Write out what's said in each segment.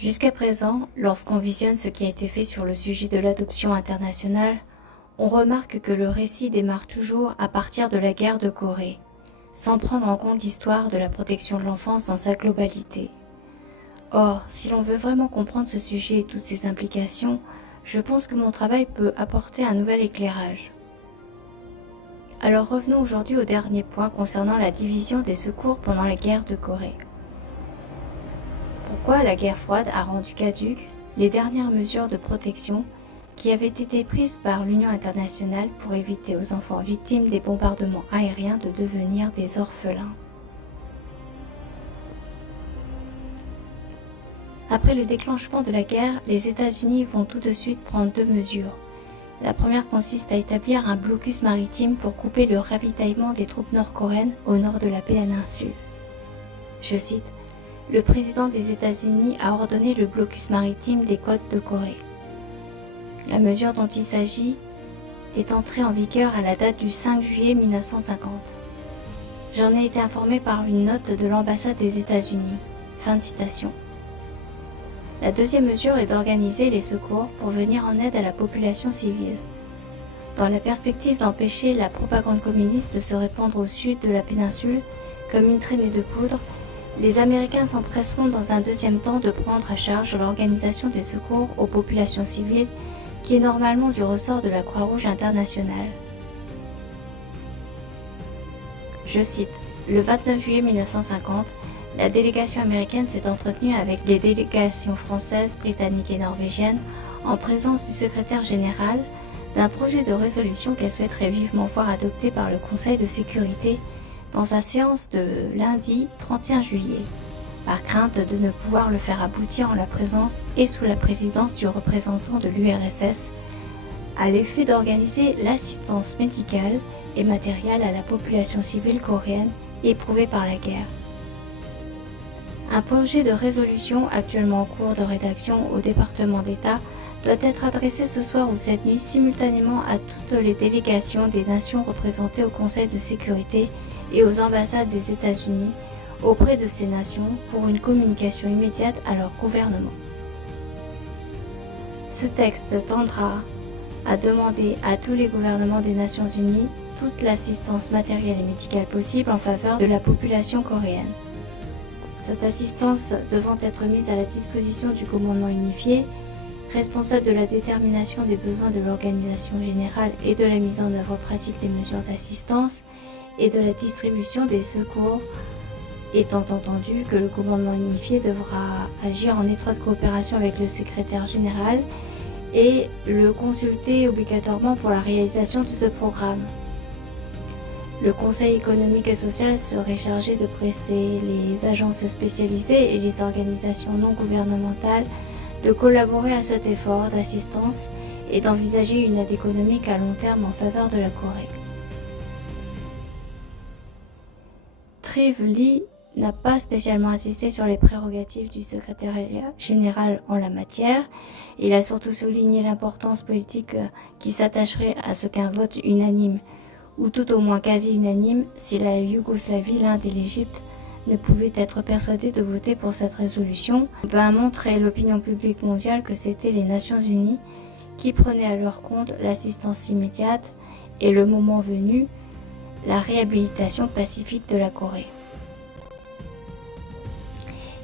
Jusqu'à présent, lorsqu'on visionne ce qui a été fait sur le sujet de l'adoption internationale, on remarque que le récit démarre toujours à partir de la guerre de Corée, sans prendre en compte l'histoire de la protection de l'enfance dans sa globalité. Or, si l'on veut vraiment comprendre ce sujet et toutes ses implications, je pense que mon travail peut apporter un nouvel éclairage. Alors revenons aujourd'hui au dernier point concernant la division des secours pendant la guerre de Corée. Pourquoi la guerre froide a rendu caduques les dernières mesures de protection qui avaient été prises par l'Union internationale pour éviter aux enfants victimes des bombardements aériens de devenir des orphelins. Après le déclenchement de la guerre, les États-Unis vont tout de suite prendre deux mesures. La première consiste à établir un blocus maritime pour couper le ravitaillement des troupes nord-coréennes au nord de la péninsule. Je cite, « Le président des États-Unis a ordonné le blocus maritime des côtes de Corée. » La mesure dont il s'agit est entrée en vigueur à la date du 5 juillet 1950. J'en ai été informé par une note de l'ambassade des États-Unis. Fin de citation. La deuxième mesure est d'organiser les secours pour venir en aide à la population civile. Dans la perspective d'empêcher la propagande communiste de se répandre au sud de la péninsule comme une traînée de poudre, les Américains s'empresseront dans un deuxième temps de prendre à charge l'organisation des secours aux populations civiles qui est normalement du ressort de la Croix-Rouge internationale. Je cite, « Le 29 juillet 1950, la délégation américaine s'est entretenue avec les délégations françaises, britanniques et norvégiennes en présence du secrétaire général d'un projet de résolution qu'elle souhaiterait vivement voir adopté par le Conseil de sécurité dans sa séance de lundi 31 juillet, par crainte de ne pouvoir le faire aboutir en la présence et sous la présidence du représentant de l'URSS, à l'effet d'organiser l'assistance médicale et matérielle à la population civile coréenne éprouvée par la guerre. Un projet de résolution actuellement en cours de rédaction au département d'État doit être adressé ce soir ou cette nuit simultanément à toutes les délégations des nations représentées au Conseil de sécurité et aux ambassades des États-Unis auprès de ces nations pour une communication immédiate à leur gouvernement. Ce texte tendra à demander à tous les gouvernements des Nations Unies toute l'assistance matérielle et médicale possible en faveur de la population coréenne. Cette assistance devant être mise à la disposition du commandement unifié, responsable de la détermination des besoins de l'organisation générale et de la mise en œuvre pratique des mesures d'assistance et de la distribution des secours, étant entendu que le commandement unifié devra agir en étroite coopération avec le secrétaire général et le consulter obligatoirement pour la réalisation de ce programme. Le Conseil économique et social serait chargé de presser les agences spécialisées et les organisations non gouvernementales de collaborer à cet effort d'assistance et d'envisager une aide économique à long terme en faveur de la Corée. Triv Lee n'a pas spécialement insisté sur les prérogatives du secrétariat général en la matière. Il a surtout souligné l'importance politique qui s'attacherait à ce qu'un vote unanime, ou tout au moins quasi unanime, si la Yougoslavie, l'Inde et l'Égypte ne pouvaient être persuadés de voter pour cette résolution, va montrer à l'opinion publique mondiale que c'était les Nations Unies qui prenaient à leur compte l'assistance immédiate et, le moment venu, la réhabilitation pacifique de la Corée.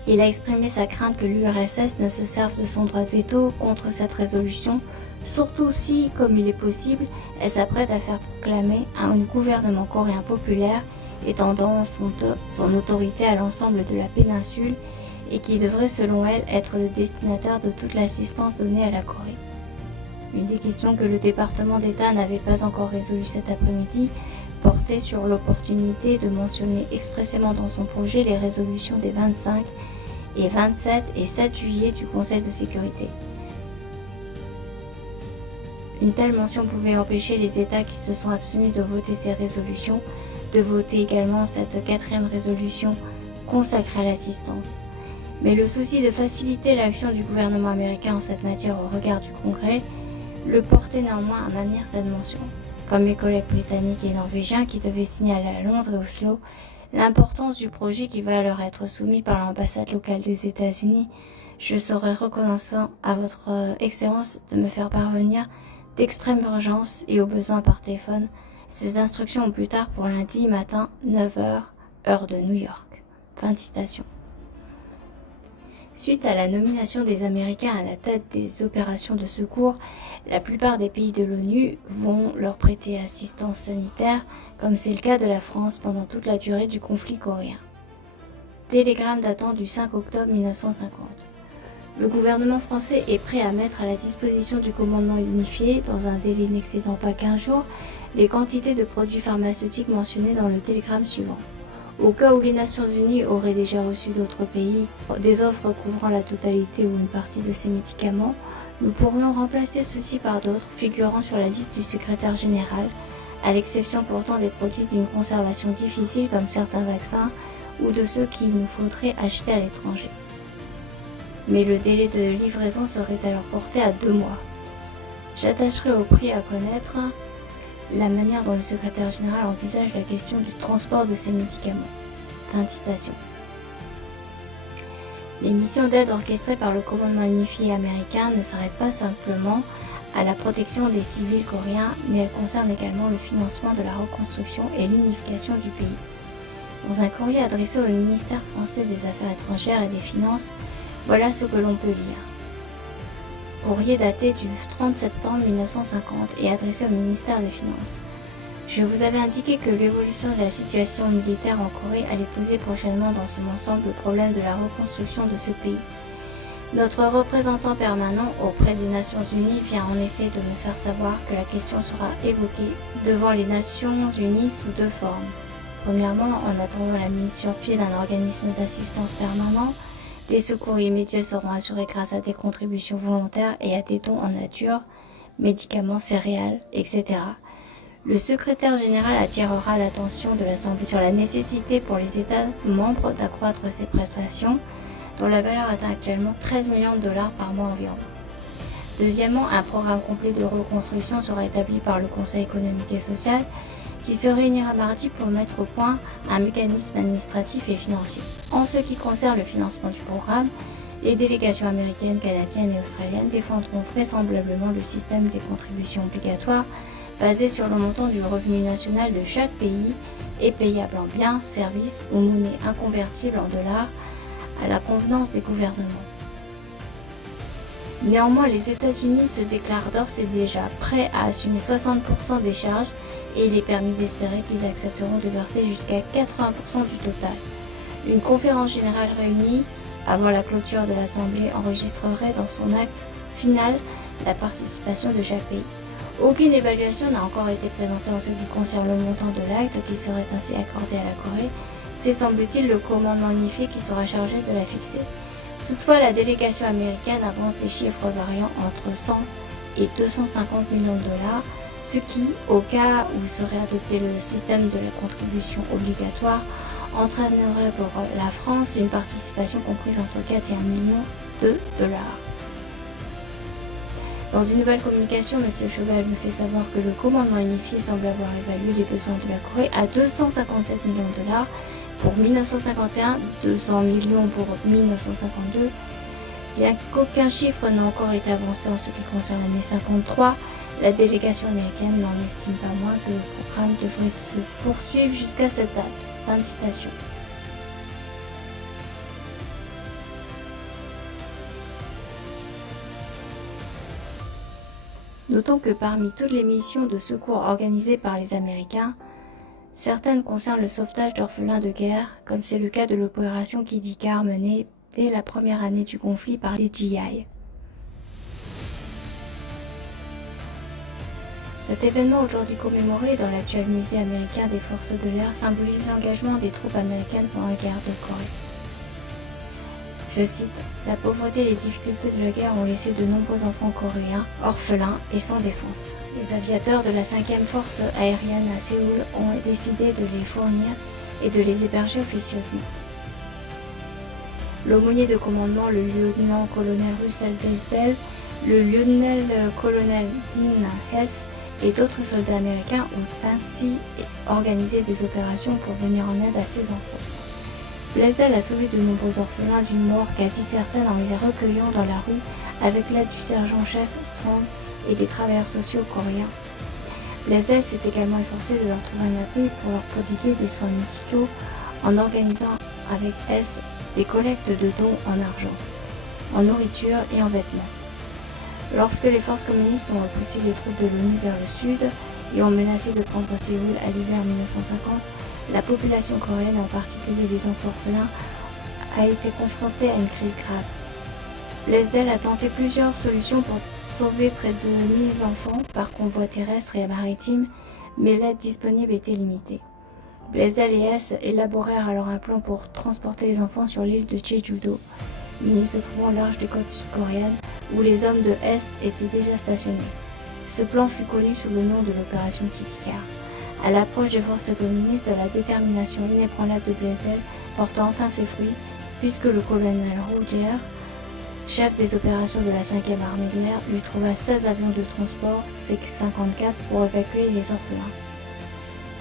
Il a exprimé sa crainte que l'URSS ne se serve de son droit de veto contre cette résolution, surtout si, comme il est possible, elle s'apprête à faire proclamer un gouvernement coréen populaire étendant son autorité à l'ensemble de la péninsule et qui devrait selon elle être le destinataire de toute l'assistance donnée à la Corée. Une des questions que le département d'État n'avait pas encore résolues cet après-midi portait sur l'opportunité de mentionner expressément dans son projet les résolutions des 25 et 27 et 7 juillet du Conseil de sécurité. Une telle mention pouvait empêcher les États qui se sont abstenus de voter ces résolutions de voter également cette quatrième résolution consacrée à l'assistance. Mais le souci de faciliter l'action du gouvernement américain en cette matière au regard du Congrès le portait néanmoins à maintenir cette mention. Comme mes collègues britanniques et norvégiens qui devaient signaler à Londres et Oslo l'importance du projet qui va alors être soumis par l'ambassade locale des États-Unis Je serai reconnaissant à votre Excellence de me faire parvenir d'extrême urgence et au besoin par téléphone ces instructions au plus tard pour lundi matin 9h, heure de New York. » Fin de citation. Suite à la nomination des Américains à la tête des opérations de secours, la plupart des pays de l'ONU vont leur prêter assistance sanitaire, comme c'est le cas de la France pendant toute la durée du conflit coréen. Télégramme datant du 5 octobre 1950. Le gouvernement français est prêt à mettre à la disposition du commandement unifié, dans un délai n'excédant pas 15 jours, les quantités de produits pharmaceutiques mentionnées dans le télégramme suivant. Au cas où les Nations Unies auraient déjà reçu d'autres pays des offres couvrant la totalité ou une partie de ces médicaments, nous pourrions remplacer ceux-ci par d'autres figurant sur la liste du secrétaire général, à l'exception pourtant des produits d'une conservation difficile comme certains vaccins ou de ceux qu'il nous faudrait acheter à l'étranger. Mais le délai de livraison serait alors porté à 2 mois. J'attacherai au prix à connaître la manière dont le secrétaire général envisage la question du transport de ces médicaments. Fin de citation. Les missions d'aide orchestrées par le commandement unifié américain ne s'arrêtent pas simplement à la protection des civils coréens, mais elles concernent également le financement de la reconstruction et l'unification du pays. Dans un courrier adressé au ministère français des Affaires étrangères et des Finances, voilà ce que l'on peut lire. Courrier daté du 30 septembre 1950 et adressé au ministère des Finances. Je vous avais indiqué que l'évolution de la situation militaire en Corée allait poser prochainement dans son ensemble le problème de la reconstruction de ce pays. Notre représentant permanent auprès des Nations Unies vient en effet de me faire savoir que la question sera évoquée devant les Nations Unies sous 2 formes. Premièrement, en attendant la mise sur pied d'un organisme d'assistance permanent, les secours immédiats seront assurés grâce à des contributions volontaires et à des dons en nature, médicaments, céréales, etc. Le secrétaire général attirera l'attention de l'Assemblée sur la nécessité pour les États membres d'accroître ces prestations, dont la valeur atteint actuellement 13 millions de dollars par mois environ. Deuxièmement, un programme complet de reconstruction sera établi par le Conseil économique et social, qui se réunira mardi pour mettre au point un mécanisme administratif et financier. En ce qui concerne le financement du programme, les délégations américaines, canadiennes et australiennes défendront vraisemblablement le système des contributions obligatoires basé sur le montant du revenu national de chaque pays et payable en biens, services ou monnaie inconvertible en dollars à la convenance des gouvernements. Néanmoins, les États-Unis se déclarent d'ores et déjà prêts à assumer 60% des charges et il est permis d'espérer qu'ils accepteront de verser jusqu'à 80% du total. Une conférence générale réunie avant la clôture de l'Assemblée enregistrerait dans son acte final la participation de chaque pays. Aucune évaluation n'a encore été présentée en ce qui concerne le montant de l'acte qui serait ainsi accordé à la Corée. C'est semble-t-il le commandement unifié qui sera chargé de la fixer. Toutefois, la délégation américaine avance des chiffres variant entre 100 et 250 millions de dollars, ce qui, au cas où serait adopté le système de la contribution obligatoire, entraînerait pour la France une participation comprise entre 4 et 1 million de dollars. Dans une nouvelle communication, M. Cheval me fait savoir que le commandement unifié semble avoir évalué les besoins de la Corée à 257 millions de dollars pour 1951, 200 millions pour 1952. Bien qu'aucun chiffre n'a encore été avancé en ce qui concerne l'année 53, la délégation américaine n'en estime pas moins que le programme devrait se poursuivre jusqu'à cette date. Fin de citation. Notons que parmi toutes les missions de secours organisées par les Américains, certaines concernent le sauvetage d'orphelins de guerre, comme c'est le cas de l'opération Kid Icar menée dès la première année du conflit par les GI. Cet événement aujourd'hui commémoré dans l'actuel musée américain des forces de l'air symbolise l'engagement des troupes américaines pendant la guerre de Corée. Je cite, « La pauvreté et les difficultés de la guerre ont laissé de nombreux enfants coréens orphelins et sans défense. Les aviateurs de la 5e force aérienne à Séoul ont décidé de les fournir et de les héberger officieusement. » L'aumônier de commandement, le lieutenant-colonel Russell Blaisdell, le lieutenant-colonel Dean Hess et d'autres soldats américains ont ainsi organisé des opérations pour venir en aide à ces enfants. Blaisdell a sauvé de nombreux orphelins d'une mort quasi certaine en les recueillant dans la rue avec l'aide du sergent-chef Strong et des travailleurs sociaux coréens. Blaisdell s'est également efforcé de leur trouver un abri pour leur prodiguer des soins médicaux en organisant avec S des collectes de dons en argent, en nourriture et en vêtements. Lorsque les forces communistes ont repoussé les troupes de l'ONU vers le sud et ont menacé de prendre Séoul à l'hiver 1950, la population coréenne, en particulier les enfants orphelins, a été confrontée à une crise grave. Blaisdell a tenté plusieurs solutions pour sauver près de 1000 enfants par convoi terrestre et maritime, mais l'aide disponible était limitée. Blaisdell et S élaborèrent alors un plan pour transporter les enfants sur l'île de Jeju-do, une île se trouvant au large des côtes sud-coréennes, où les hommes de S étaient déjà stationnés. Ce plan fut connu sous le nom de l'opération Kitty Car. À l'approche des forces communistes, la détermination inébranlable de Blaisdell porta enfin ses fruits, puisque le colonel Roger, chef des opérations de la 5e armée de l'air, lui trouva 16 avions de transport C-54 pour évacuer les orphelins.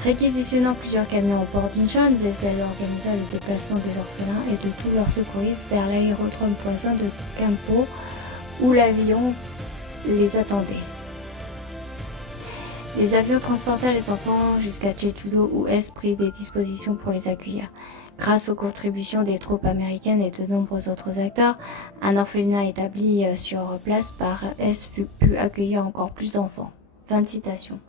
Réquisitionnant plusieurs camions au port d'Incheon, Blaisdell organisa le déplacement des orphelins et de tous leurs secouristes vers l'aérodrome Poison de Campo, où l'avion les attendait. Les avions transportèrent les enfants jusqu'à Jeju-do où S prit des dispositions pour les accueillir. Grâce aux contributions des troupes américaines et de nombreux autres acteurs, un orphelinat établi sur place par S pu accueillir encore plus d'enfants. Fin de citation.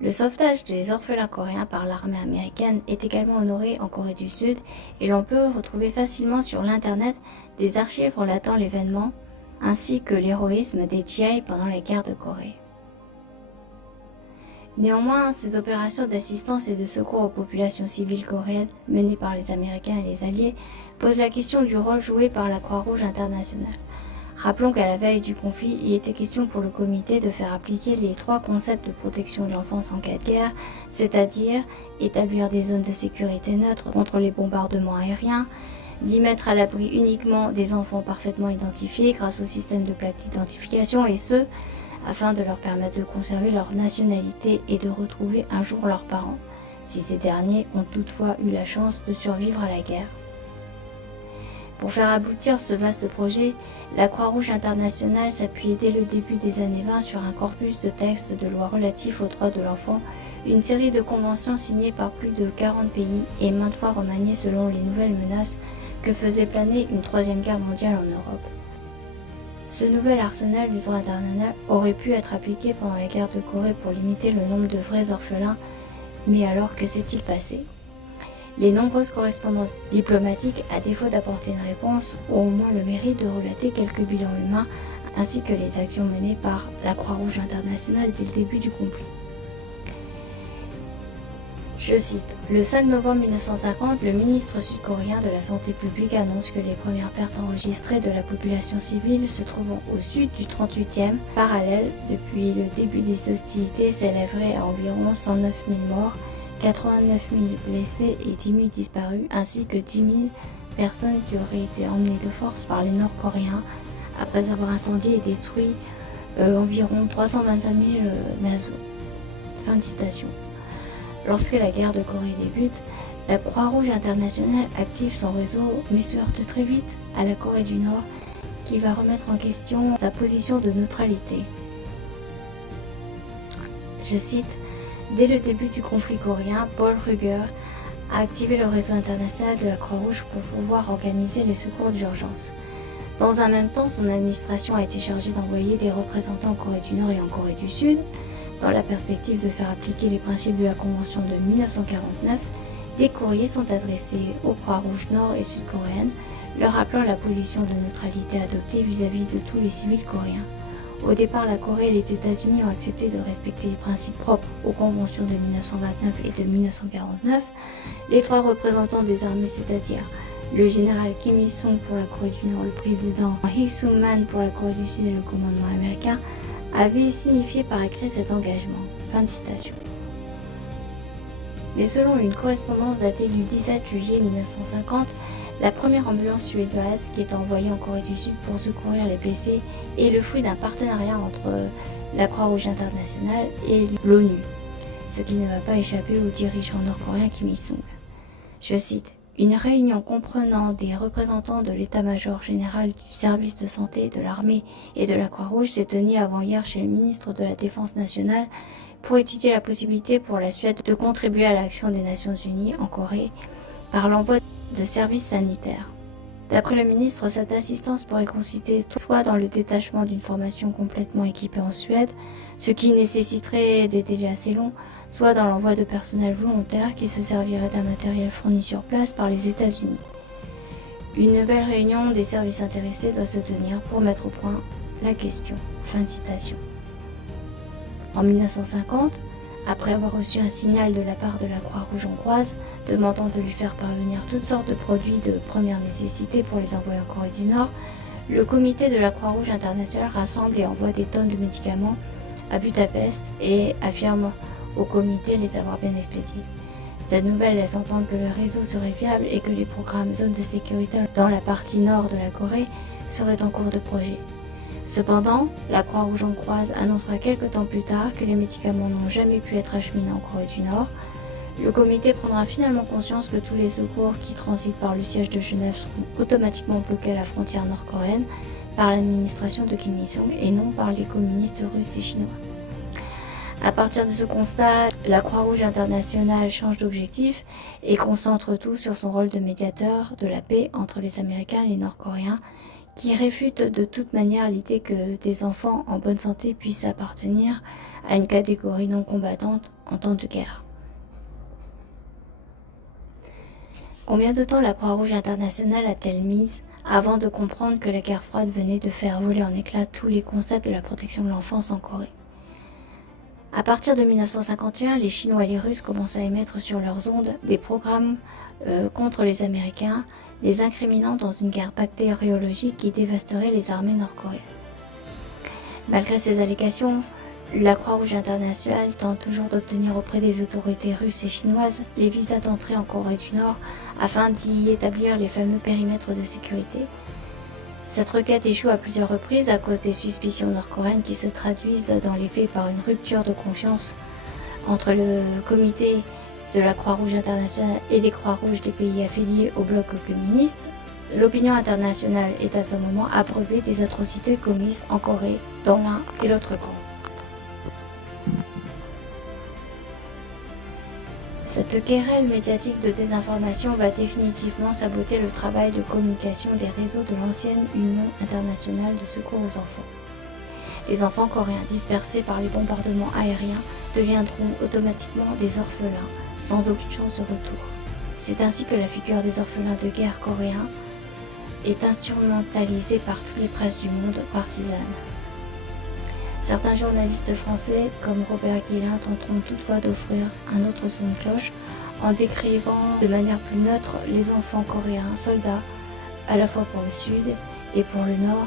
Le sauvetage des orphelins coréens par l'armée américaine est également honoré en Corée du Sud et l'on peut retrouver facilement sur l'internet des archives relatant l'événement ainsi que l'héroïsme des GI pendant la guerre de Corée. Néanmoins, ces opérations d'assistance et de secours aux populations civiles coréennes menées par les Américains et les Alliés posent la question du rôle joué par la Croix-Rouge internationale. Rappelons qu'à la veille du conflit, il était question pour le comité de faire appliquer les 3 concepts de protection de l'enfance en cas de guerre, c'est-à-dire établir des zones de sécurité neutres contre les bombardements aériens, d'y mettre à l'abri uniquement des enfants parfaitement identifiés grâce au système de plaques d'identification et ce, afin de leur permettre de conserver leur nationalité et de retrouver un jour leurs parents, si ces derniers ont toutefois eu la chance de survivre à la guerre. Pour faire aboutir ce vaste projet, la Croix-Rouge internationale s'appuyait dès le début des années 20 sur un corpus de textes de loi relatifs aux droits de l'enfant, une série de conventions signées par plus de 40 pays et maintes fois remaniées selon les nouvelles menaces que faisait planer une 3e guerre mondiale en Europe. Ce nouvel arsenal du droit international aurait pu être appliqué pendant la guerre de Corée pour limiter le nombre de vrais orphelins, mais alors que s'est-il passé ? Les nombreuses correspondances diplomatiques, à défaut d'apporter une réponse, ont au moins le mérite de relater quelques bilans humains, ainsi que les actions menées par la Croix-Rouge internationale dès le début du conflit. Je cite, « Le 5 novembre 1950, le ministre sud-coréen de la Santé publique annonce que les premières pertes enregistrées de la population civile se trouvant au sud du 38e parallèle depuis le début des hostilités s'élèveraient à environ 109 000 morts, 89 000 blessés et 10 000 disparus, ainsi que 10 000 personnes qui auraient été emmenées de force par les Nord-Coréens après avoir incendié et détruit environ 325 000 maisons. » Fin de citation. Lorsque la guerre de Corée débute, la Croix-Rouge internationale active son réseau mais se heurte très vite à la Corée du Nord qui va remettre en question sa position de neutralité. Je cite, « Dès le début du conflit coréen, Paul Rüger a activé le réseau international de la Croix-Rouge pour pouvoir organiser les secours d'urgence. Dans un même temps, son administration a été chargée d'envoyer des représentants en Corée du Nord et en Corée du Sud. Dans la perspective de faire appliquer les principes de la Convention de 1949, des courriers sont adressés aux Croix-Rouges nord- et sud-coréennes, leur rappelant la position de neutralité adoptée vis-à-vis de tous les civils coréens. Au départ, la Corée et les États-Unis ont accepté de respecter les principes propres aux conventions de 1929 et de 1949. Les 3 représentants des armées, c'est-à-dire le général Kim Il-sung pour la Corée du Nord, le président Hee Sung-man pour la Corée du Sud et le commandement américain, avait signifié par écrit cet engagement. Fin de citation. Mais selon une correspondance datée du 17 juillet 1950, la première ambulance suédoise qui est envoyée en Corée du Sud pour secourir les blessés est le fruit d'un partenariat entre la Croix-Rouge internationale et l'ONU. ce qui ne va pas échapper au dirigeant nord-coréen Kim Il-sung. Je cite, « Une réunion comprenant des représentants de l'état-major général du service de santé, de l'armée et de la Croix-Rouge s'est tenue avant-hier chez le ministre de la Défense nationale pour étudier la possibilité pour la Suède de contribuer à l'action des Nations Unies en Corée par l'envoi de services sanitaires. D'après le ministre, cette assistance pourrait consister soit dans le détachement d'une formation complètement équipée en Suède, ce qui nécessiterait des délais assez longs, soit dans l'envoi de personnel volontaire qui se servirait d'un matériel fourni sur place par les États-Unis. Une nouvelle réunion des services intéressés doit se tenir pour mettre au point la question. » Fin de citation. En 1950, après avoir reçu un signal de la part de la Croix-Rouge hongroise demandant de lui faire parvenir toutes sortes de produits de première nécessité pour les envoyer en Corée du Nord, le comité de la Croix-Rouge internationale rassemble et envoie des tonnes de médicaments à Budapest et affirme au comité les avoir bien expédiés. Cette nouvelle laisse entendre que le réseau serait viable et que les programmes zones de sécurité dans la partie nord de la Corée seraient en cours de projet. Cependant, la Croix-Rouge hongroise annoncera quelques temps plus tard que les médicaments n'ont jamais pu être acheminés en Corée du Nord. Le comité prendra finalement conscience que tous les secours qui transitent par le siège de Genève seront automatiquement bloqués à la frontière nord-coréenne par l'administration de Kim Il-sung et non par les communistes russes et chinois. À partir de ce constat, la Croix-Rouge internationale change d'objectif et concentre tout sur son rôle de médiateur de la paix entre les Américains et les Nord-Coréens, qui réfute de toute manière l'idée que des enfants en bonne santé puissent appartenir à une catégorie non combattante en temps de guerre. Combien de temps la Croix-Rouge internationale a-t-elle mise avant de comprendre que la guerre froide venait de faire voler en éclats tous les concepts de la protection de l'enfance en Corée? À partir de 1951, les Chinois et les Russes commencent à émettre sur leurs ondes des programmes contre les Américains, les incriminant dans une guerre bactériologique qui dévasterait les armées nord-coréennes. Malgré ces allégations, la Croix-Rouge internationale tente toujours d'obtenir auprès des autorités russes et chinoises les visas d'entrée en Corée du Nord afin d'y établir les fameux périmètres de sécurité. Cette requête échoue à plusieurs reprises à cause des suspicions nord-coréennes qui se traduisent dans les faits par une rupture de confiance entre le comité de la Croix-Rouge internationale et les Croix-Rouges des pays affiliés au bloc communiste. L'opinion internationale est à ce moment abreuvée des atrocités commises en Corée dans l'un et l'autre camp. Cette querelle médiatique de désinformation va définitivement saboter le travail de communication des réseaux de l'ancienne Union internationale de secours aux enfants. Les enfants coréens dispersés par les bombardements aériens deviendront automatiquement des orphelins, sans aucune chance de retour. C'est ainsi que la figure des orphelins de guerre coréens est instrumentalisée par toutes les presses du monde partisanes. Certains journalistes français, comme Robert Guillain, tenteront toutefois d'offrir un autre son de cloche en décrivant de manière plus neutre les enfants coréens soldats, à la fois pour le Sud et pour le Nord,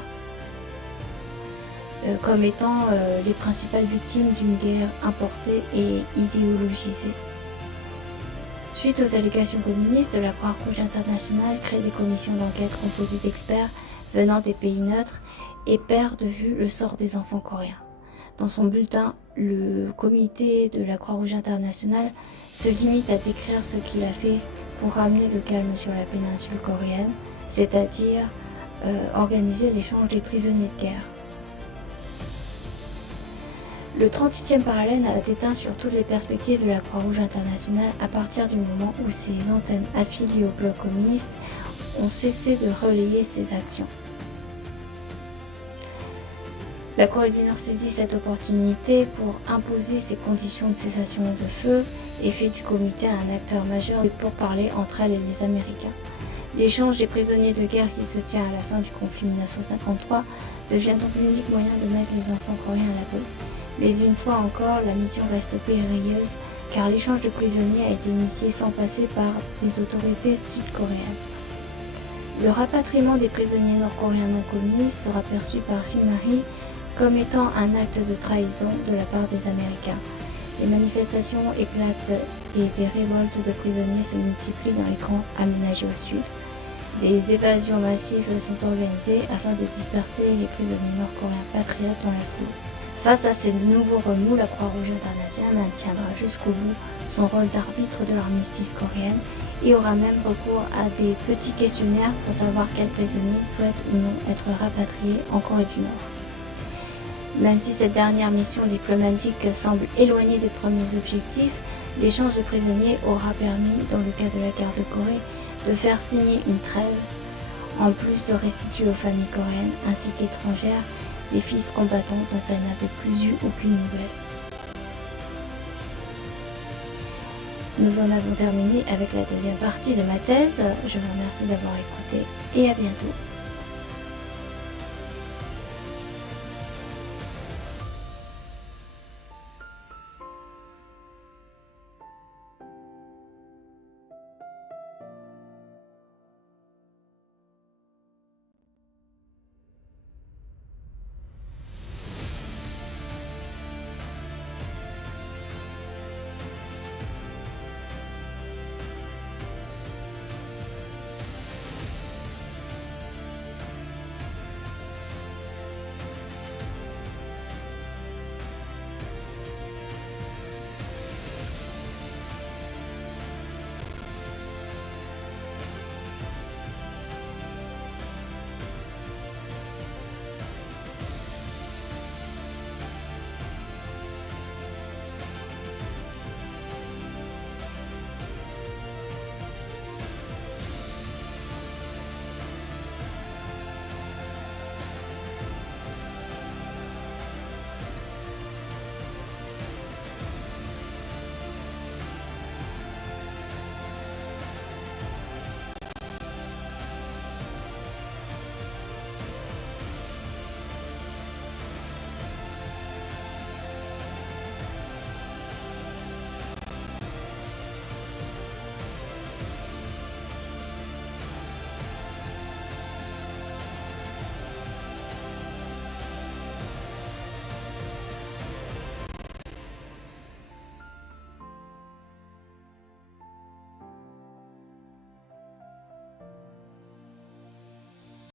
comme étant les principales victimes d'une guerre importée et idéologisée. Suite aux allégations communistes, la Croix-Rouge internationale crée des commissions d'enquête composées d'experts venant des pays neutres et perd de vue le sort des enfants coréens. Dans son bulletin, le comité de la Croix-Rouge internationale se limite à décrire ce qu'il a fait pour ramener le calme sur la péninsule coréenne, c'est-à-dire organiser l'échange des prisonniers de guerre. Le 38e parallèle a déteint sur toutes les perspectives de la Croix-Rouge internationale à partir du moment où ses antennes affiliées au bloc communiste ont cessé de relayer ses actions. La Corée du Nord saisit cette opportunité pour imposer ses conditions de cessation de feu et fait du comité un acteur majeur pour parler entre elle et les Américains. L'échange des prisonniers de guerre qui se tient à la fin du conflit 1953 devient donc l'unique moyen de mettre les enfants coréens à l'abri. Mais une fois encore, la mission reste périlleuse car l'échange de prisonniers a été initié sans passer par les autorités sud-coréennes. Le rapatriement des prisonniers nord-coréens non communistes sera perçu par Sinmahi comme étant un acte de trahison de la part des Américains. Des manifestations éclatent et des révoltes de prisonniers se multiplient dans les camps aménagés au sud. Des évasions massives sont organisées afin de disperser les prisonniers nord-coréens patriotes dans la foule. Face à ces nouveaux remous, la Croix-Rouge internationale maintiendra jusqu'au bout son rôle d'arbitre de l'armistice coréenne et aura même recours à des petits questionnaires pour savoir quels prisonniers souhaitent ou non être rapatriés en Corée du Nord. Même si cette dernière mission diplomatique semble éloignée des premiers objectifs, l'échange de prisonniers aura permis, dans le cas de la guerre de Corée, de faire signer une trêve, en plus de restituer aux familles coréennes ainsi qu'étrangères des fils combattants dont elles n'avaient plus eu aucune nouvelle. Nous en avons terminé avec la deuxième partie de ma thèse. Je vous remercie d'avoir écouté et à bientôt.